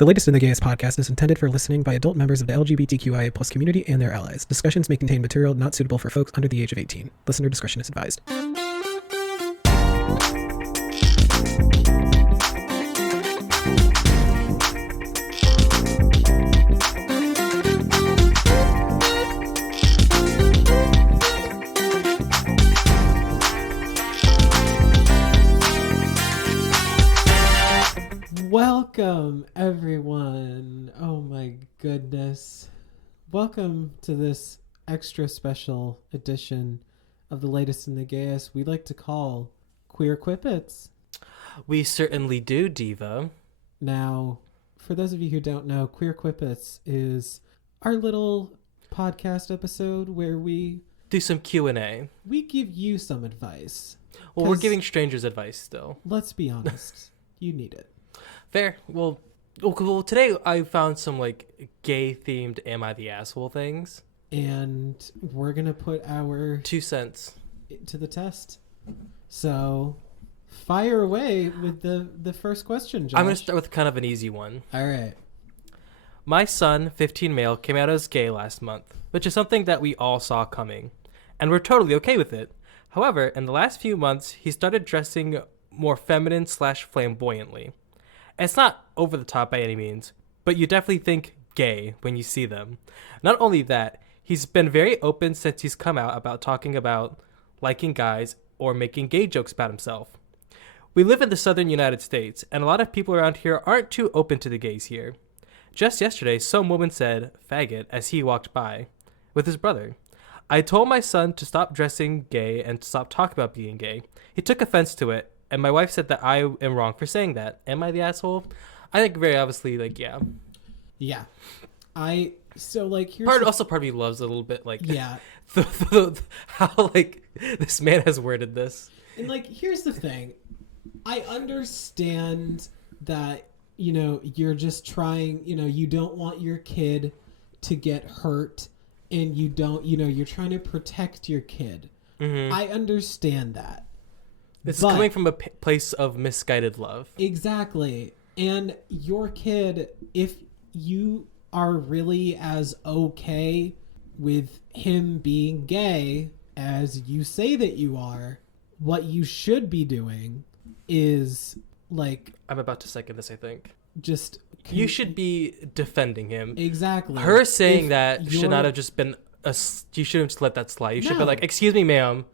The Latest in the Gayest podcast is intended for listening by adult members of the LGBTQIA+ community and their allies. Discussions may contain material not suitable for folks under the age of 18. Listener discretion is advised. Welcome, everyone. Oh my goodness. Welcome to this extra special edition of the Latest in the Gayest we like to call Queer Quipets. We certainly do, Diva. Now, for those of you who don't know, Queer Quipets is our little podcast episode where we Do some Q&A. we give you some advice. Well, we're 'Cause giving strangers advice still. Let's be honest. You need it. Fair. Well, today I found some, gay-themed Am I the Asshole things. And we're going to put our 2 cents. to the test. So, fire away with the first question, Josh. I'm going to start with kind of an easy one. All right. My son, 15 male, came out as gay last month, which is something that we all saw coming. And we're totally okay with it. However, in the last few months, he started dressing more feminine/flamboyantly. It's not over the top by any means, but you definitely think gay when you see them. Not only that, he's been very open since he's come out about talking about liking guys or making gay jokes about himself. We live in the southern United States, and a lot of people around here aren't too open to the gays here. Just yesterday, some woman said faggot as he walked by with his brother. I told my son to stop dressing gay and to stop talking about being gay. He took offense to it, and my wife said that I am wrong for saying that. Am I the asshole? I think very obviously, yeah. Yeah. Here's... Part of me loves a little bit, Yeah. how, this man has worded this. And, here's the thing. I understand that, you're just trying, you don't want your kid to get hurt, and you don't, you're trying to protect your kid. Mm-hmm. I understand that. It's coming from a place of misguided love. Exactly. And your kid, if you are really as okay with him being gay as you say that you are, what you should be doing is I'm about to second this, I think. You should be defending him. Exactly. Her saying that should not have just been you shouldn't just let that slide. You should be like, excuse me, ma'am.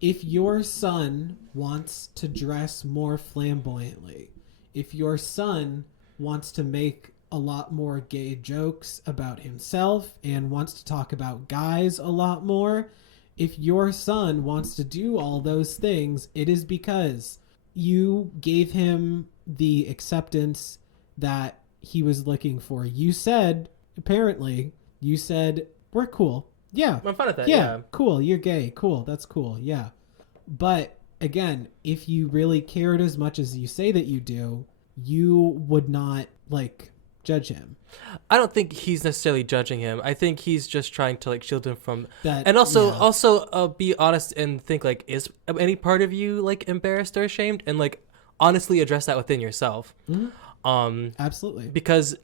If your son wants to dress more flamboyantly, if your son wants to make a lot more gay jokes about himself and wants to talk about guys a lot more, if your son wants to do all those things, it is because you gave him the acceptance that he was looking for. You said, we're cool. Yeah. I'm fine with that. Yeah. Cool. You're gay. Cool. That's cool. Yeah. But again, if you really cared as much as you say that you do, you would not judge him. I don't think he's necessarily judging him. I think he's just trying to shield him from that. And also be honest and think is any part of you embarrassed or ashamed, and honestly address that within yourself. Mm-hmm. Absolutely. Because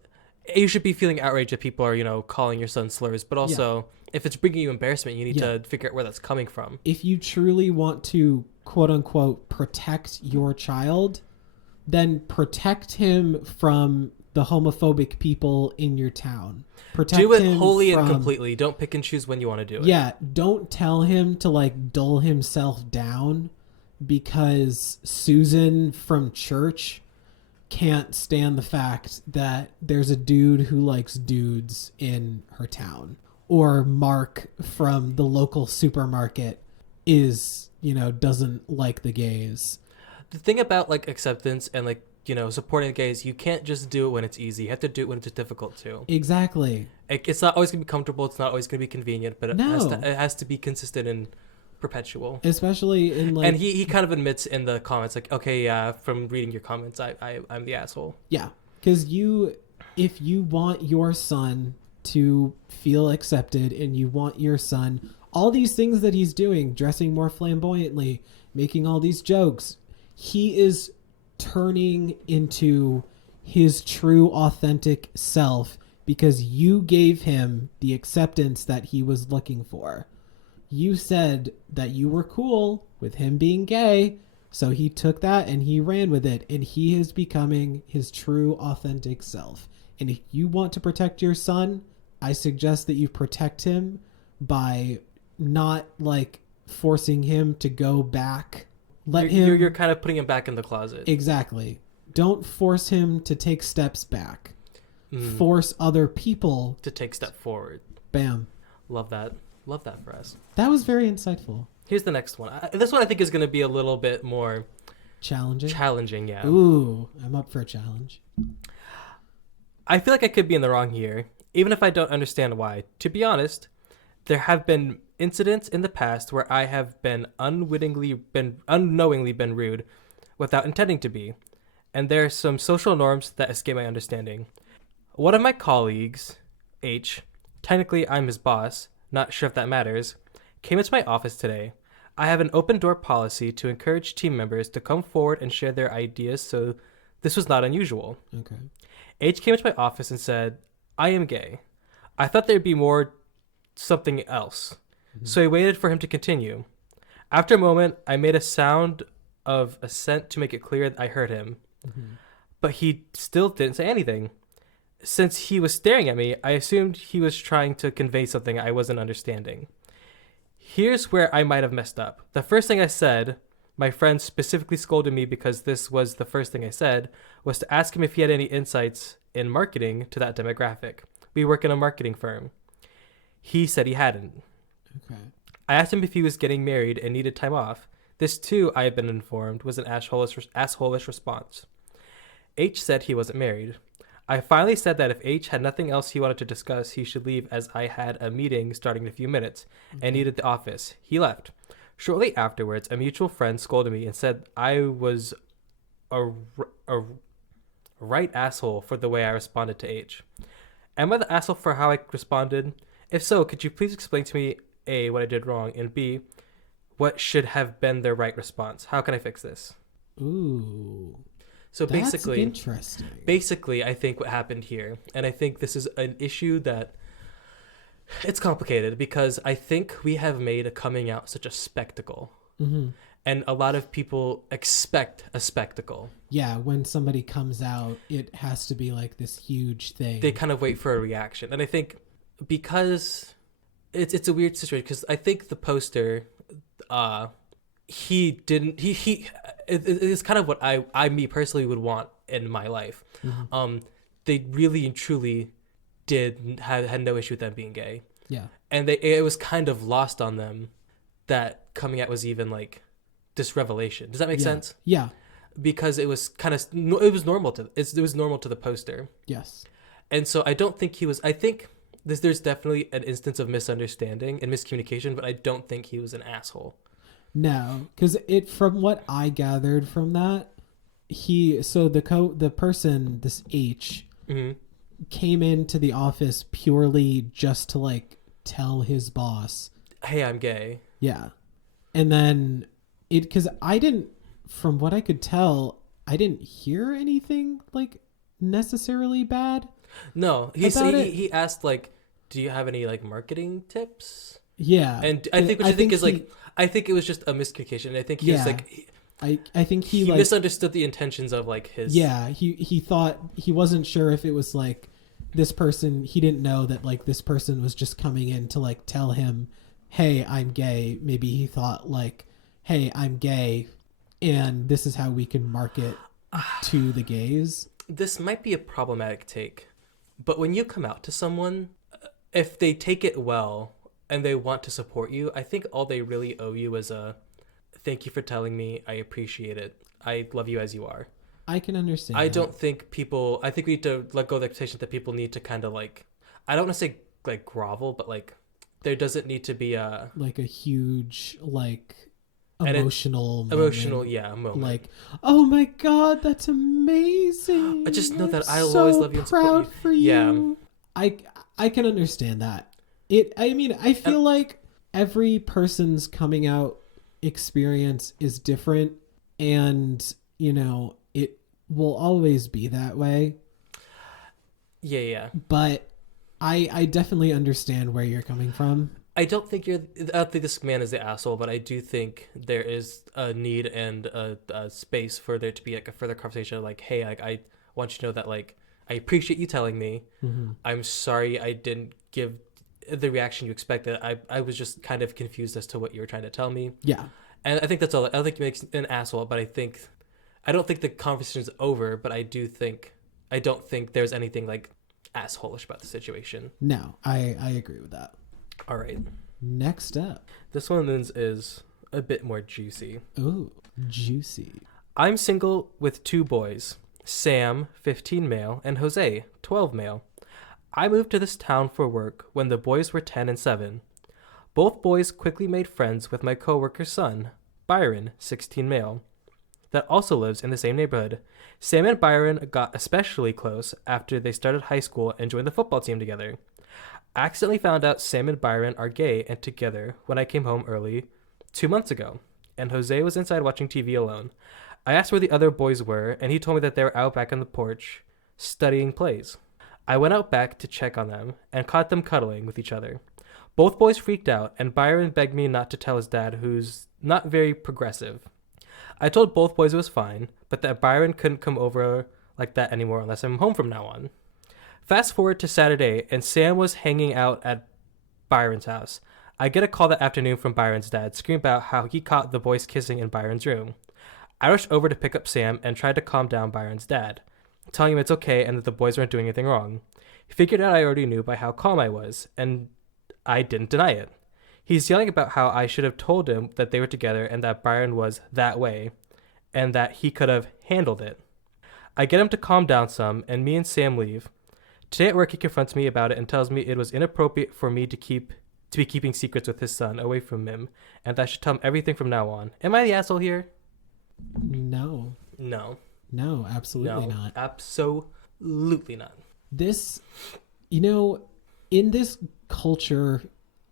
you should be feeling outraged if people are calling your son slurs, but also if it's bringing you embarrassment, you need to figure out where that's coming from. If you truly want to quote unquote protect your child, then protect him from the homophobic people in your town. Do it wholly and completely. Don't pick and choose when you want to do it. Yeah, don't tell him to dull himself down because Susan from church can't stand the fact that there's a dude who likes dudes in her town, or Mark from the local supermarket doesn't like the gays. The thing about acceptance and supporting the gays, you can't just do it when it's easy. You have to do it when it's difficult too. Exactly. It's not always gonna be comfortable. It's not always gonna be convenient, but it has to be consistent and perpetual. Especially in and he kind of admits in the comments okay, yeah, from reading your comments, I'm the asshole. Yeah, because if you want your son to feel accepted, and you want your son, all these things that he's doing, dressing more flamboyantly, making all these jokes, he is turning into his true authentic self because you gave him the acceptance that he was looking for. You said that you were cool with him being gay, so he took that and he ran with it, and he is becoming his true authentic self. And if you want to protect your son, I suggest that you protect him by not like forcing him to go back. You're kind of putting him back in the closet. Exactly. Don't force him to take steps back. Force other people to take step forward. Bam. Love that for us. That was very insightful. Here's the next one. This one I think is going to be a little bit more challenging. Yeah. Ooh, I'm up for a challenge. I feel like I could be in the wrong here, even if I don't understand why. To be honest, there have been incidents in the past where I have been unknowingly been rude without intending to be. And there are some social norms that escape my understanding. One of my colleagues, H, technically I'm his boss, not sure if that matters, came into my office today. I have an open door policy to encourage team members to come forward and share their ideas, so this was not unusual. Okay. H came into my office and said, I am gay. I thought there'd be more something else. So I waited for him to continue. After a moment, I made a sound of assent to make it clear that I heard him. But he still didn't say anything. Since he was staring at me, I assumed he was trying to convey something I wasn't understanding. Here's where I might have messed up. The first thing I said, my friend specifically scolded me because this was the first thing I said, was to ask him if he had any insights in marketing to that demographic. We work in a marketing firm. He said he hadn't. Okay. I asked him if he was getting married and needed time off. This too, I had been informed, was an assholish response. H said he wasn't married. I finally said that if H had nothing else he wanted to discuss, he should leave as I had a meeting starting in a few minutes and needed the office. He left. Shortly afterwards, a mutual friend scolded me and said I was a right asshole for the way I responded to H. Am I the asshole for how I responded? If so, could you please explain to me A, what I did wrong, and B, what should have been the right response? How can I fix this? Ooh. So That's basically, interesting. I think what happened here, and I think this is an issue that it's complicated because I think we have made a coming out such a spectacle. And a lot of people expect a spectacle. Yeah, when somebody comes out, it has to be like this huge thing. They kind of wait for a reaction. And I think because it's a weird situation, because I think the poster, it's kind of what I me personally would want in my life. They really and truly had no issue with them being gay. Yeah. And it was kind of lost on them that coming out was even like this revelation. Does that make sense? Yeah. Because it was normal to the poster. Yes. And so I don't think I think there's definitely an instance of misunderstanding and miscommunication, but I don't think he was an asshole. No, because from what I gathered from that, the person, this H, came into the office purely just to like tell his boss, hey, I'm gay. Yeah. And then because from what I could tell, I didn't hear anything like necessarily bad. No, he asked like, do you have any like marketing tips? Yeah. And I think I think it was just a miscommunication. I think he was like, I think he like, misunderstood the intentions of like his. Yeah, he thought, he wasn't sure if it was like this person. He didn't know that like this person was just coming in to like tell him, hey, I'm gay. Maybe he thought like, hey, I'm gay, and this is how we can market to the gays. This might be a problematic take, but when you come out to someone, if they take it well and they want to support you, I think all they really owe you is a thank you for telling me. I appreciate it. I love you as you are. I can understand. I think we need to let go of the expectation that people need to kind of like, I don't want to say like grovel, but like there doesn't need to be a huge like emotional moment. Like, oh my God, that's amazing. I just know that I'll always love you and support you. For you. Yeah. I can understand that. I feel like every person's coming out experience is different, and will always be that way. Yeah. But I definitely understand where you're coming from. I don't think this man is the asshole, but I do think there is a need and a space for there to be like a further conversation. Like, hey, like I want you to know that like I appreciate you telling me. Mm-hmm. I'm sorry I didn't give the reaction you expected. I was just kind of confused as to what you were trying to tell me. Yeah. And I think that's all. I don't think he makes an asshole, but I don't think the conversation is over. But I don't think there's anything like assholish about the situation. No, I agree with that. All right. Next up. This one is a bit more juicy. Ooh, juicy. I'm single with 2 boys, Sam, 15 male, and Jose, 12 male. I moved to this town for work when the boys were 10 and 7. Both boys quickly made friends with my coworker's son, Byron, 16 male, that also lives in the same neighborhood. Sam and Byron got especially close after they started high school and joined the football team together. I accidentally found out Sam and Byron are gay and together when I came home early 2 months ago, and Jose was inside watching TV alone. I asked where the other boys were, and he told me that they were out back on the porch studying plays. I went out back to check on them and caught them cuddling with each other. Both boys freaked out, and Byron begged me not to tell his dad, who's not very progressive. I told both boys it was fine, but that Byron couldn't come over like that anymore unless I'm home from now on. Fast forward to Saturday, and Sam was hanging out at Byron's house. I get a call that afternoon from Byron's dad, screaming about how he caught the boys kissing in Byron's room. I rushed over to pick up Sam and tried to calm down Byron's dad, telling him it's okay and that the boys weren't doing anything wrong. He figured out I already knew by how calm I was, and I didn't deny it. He's yelling about how I should have told him that they were together and that Byron was that way, and that he could have handled it. I get him to calm down some, and me and Sam leave. Today at work, he confronts me about it and tells me it was inappropriate for me to be keeping secrets with his son away from him, and that I should tell him everything from now on. Am I the asshole here? No. No, absolutely not. Absolutely not. This, in this culture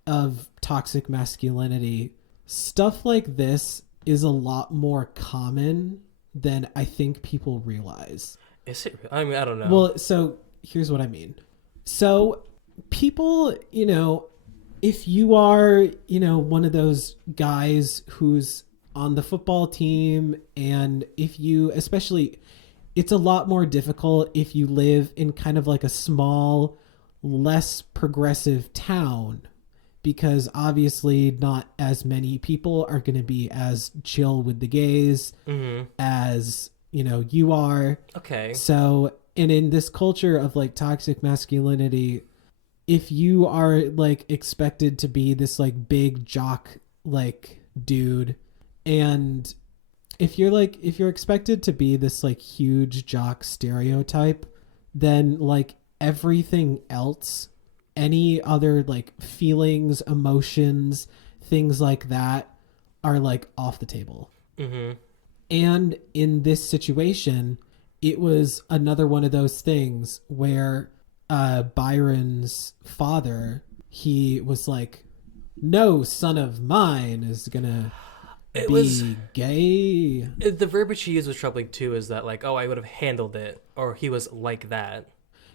of toxic masculinity, stuff like this is a lot more common than I think people realize. Is it? I mean, I don't know. Well, so here's what I mean. So people, if you are, one of those guys who's on the football team, and if you, especially, it's a lot more difficult if you live in kind of like a small, less progressive town, because obviously not as many people are going to be as chill with the gays as, you are. Okay. So, and in this culture of like toxic masculinity, if you are like expected to be this like big jock like dude, and if you're expected to be this like huge jock stereotype, then like everything else, any other like feelings, emotions, things like that are like off the table. Mm-hmm. And in this situation, it was another one of those things where Byron's father, he was like, no son of mine is gonna be gay. The verbiage he used was troubling too, is that like, oh, I would have handled it, or he was like that.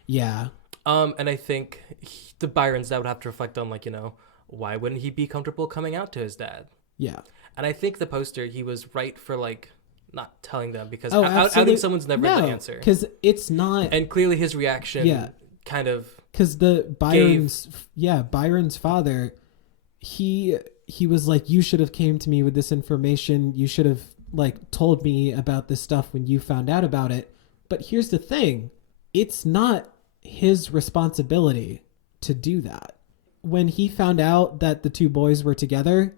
Yeah. And I think the Byron's dad would have to reflect on like, why wouldn't he be comfortable coming out to his dad? Yeah. And I think the poster, he was right for like not telling them, because absolutely. outing someone's never the answer. Because it's not. And clearly his reaction kind of. Because Byron's father, he was like, you should have came to me with this information. You should have like told me about this stuff when you found out about it. But here's the thing. It's not his responsibility to do that. When he found out that the 2 boys were together,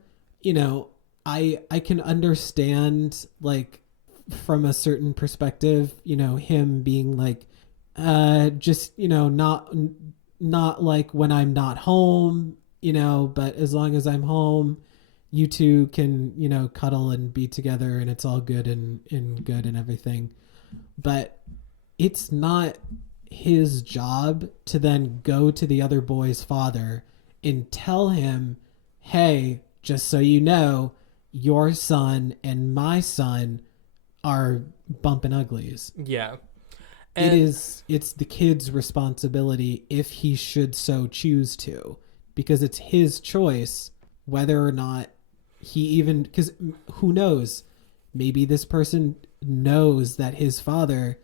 I can understand like from a certain perspective, him being like, just, not like when I'm not home, but as long as I'm home, you two can, cuddle and be together and it's all good and good and everything. But it's not his job to then go to the other boy's father and tell him, hey, just so you know, your son and my son are bumping uglies. Yeah. It's the kid's responsibility if he should so choose to, because it's his choice whether or not he even, because who knows, maybe this person knows that his father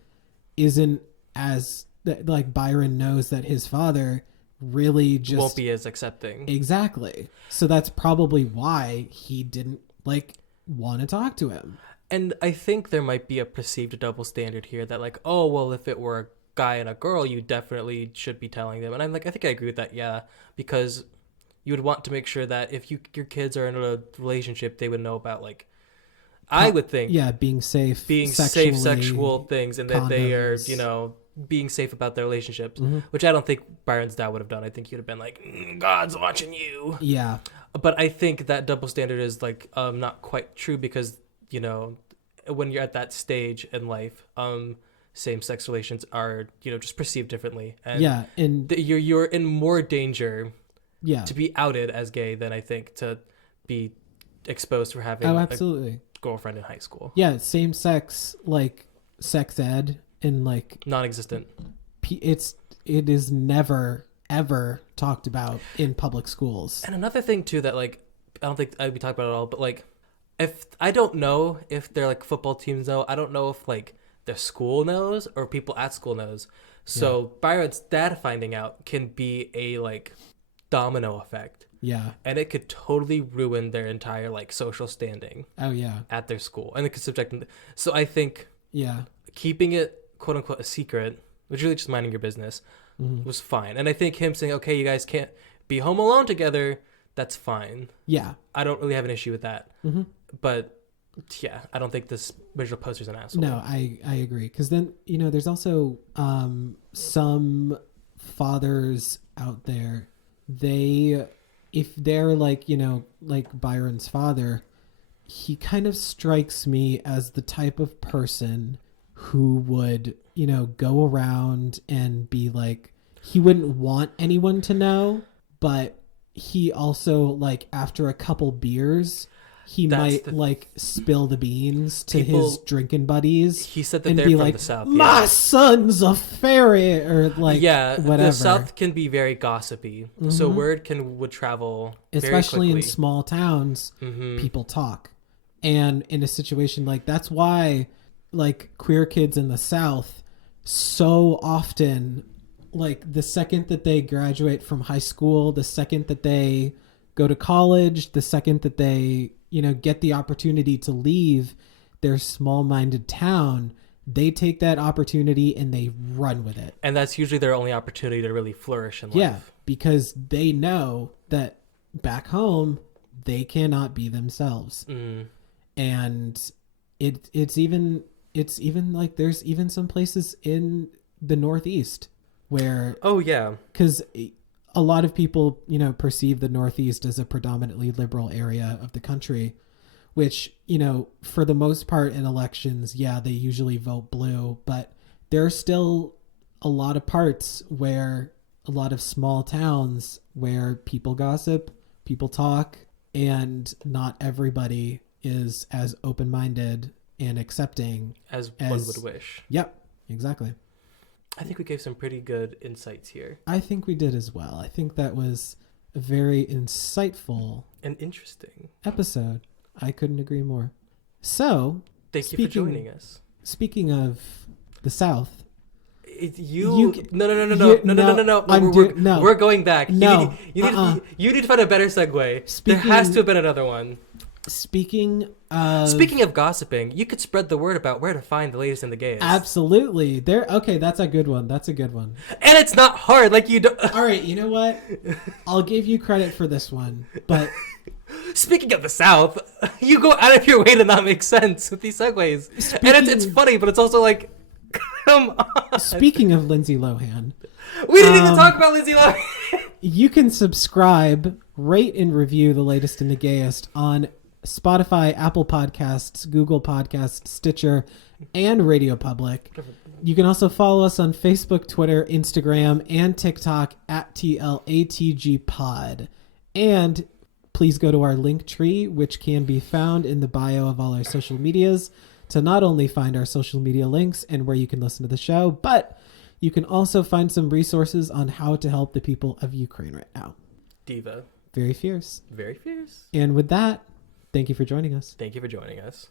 isn't as, like Byron knows that his father really just won't be as accepting. Exactly. So that's probably why he didn't like want to talk to him. And I think there might be a perceived double standard here that like, oh, well, if it were a guy and a girl, you definitely should be telling them. And I'm like, I think I agree with that. Yeah. Because you would want to make sure that if your kids are in a relationship, they would know about like, I would think. Yeah. Being safe sexual things, and that they are, condoms. Being safe about their relationships, Mm-hmm. which I don't think Byron's dad would have done. I think he would have been like, God's watching you. Yeah. But I think that double standard is like not quite true because, when you're at that stage in life, same-sex relations are, just perceived differently. And yeah. And you're in more danger yeah. to be outed as gay than I think to be exposed for having absolutely. a girlfriend in high school. Yeah. Same sex, like sex ed and like Non-existent. it is never ever talked about in public schools. And another thing too that like I don't think we talked about it all, but like if I don't know if their like football teams know, I don't know if like their school knows or people at school knows. So Byron's dad finding out can be a like domino effect. Yeah. And it could totally ruin their entire like social standing. Oh yeah. At their school, and it could subject them. So I think keeping it quote unquote a secret, which is really just minding your business, was fine. And I think him saying, okay, you guys can't be home alone together, that's fine. Yeah. I don't really have an issue with that. Mm-hmm. But yeah, I don't think this visual poster's an asshole. No, I agree. Because then, there's also some fathers out there, if they're like, like Byron's father, he kind of strikes me as the type of person who would, go around and be like, he wouldn't want anyone to know, but he also, like, after a couple beers, he might like spill the beans to his drinking buddies. He said that and they're be from like, the South. My son's a fairy, or like, whatever. The South can be very gossipy, so word would travel, especially very in small towns. People talk, and in a situation like that's why, like queer kids in the South, so often, like the second that they graduate from high school, the second that they go to college, the second that they get the opportunity to leave their small-minded town, they take that opportunity and they run with it. And that's usually their only opportunity to really flourish in life. Yeah, because they know that back home, they cannot be themselves. And it's even like there's even some places in the Northeast where... Oh, yeah. Because... a lot of people, perceive the Northeast as a predominantly liberal area of the country, which, for the most part in elections, they usually vote blue, but there are still a lot of parts where a lot of small towns where people gossip, people talk, and not everybody is as open-minded and accepting as one would wish. Yep, exactly. I think we gave some pretty good insights here. I think we did as well. I think that was a very insightful and interesting episode. I couldn't agree more. So, thank you for joining us. Speaking of the South, no. We're going back. No, you need to find a better segue. There has to have been another one. Speaking of gossiping, you could spread the word about where to find the latest and the gayest. Absolutely. Okay, that's a good one. And it's not hard. Like you don't... All right, you know what? I'll give you credit for this one, but... Speaking of the South, you go out of your way to not make sense with these segues. And it's funny, but it's also like, come on. Speaking of Lindsay Lohan... We didn't even talk about Lindsay Lohan. You can subscribe, rate, and review the latest and the gayest on Spotify, Apple Podcasts, Google Podcasts, Stitcher, and Radio Public. You can also follow us on Facebook, Twitter, Instagram, and TikTok at TLATGpod. And please go to our link tree, which can be found in the bio of all our social medias, to not only find our social media links and where you can listen to the show, but you can also find some resources on how to help the people of Ukraine right now. Diva. Very fierce. Very fierce. And with that, thank you for joining us. Thank you for joining us.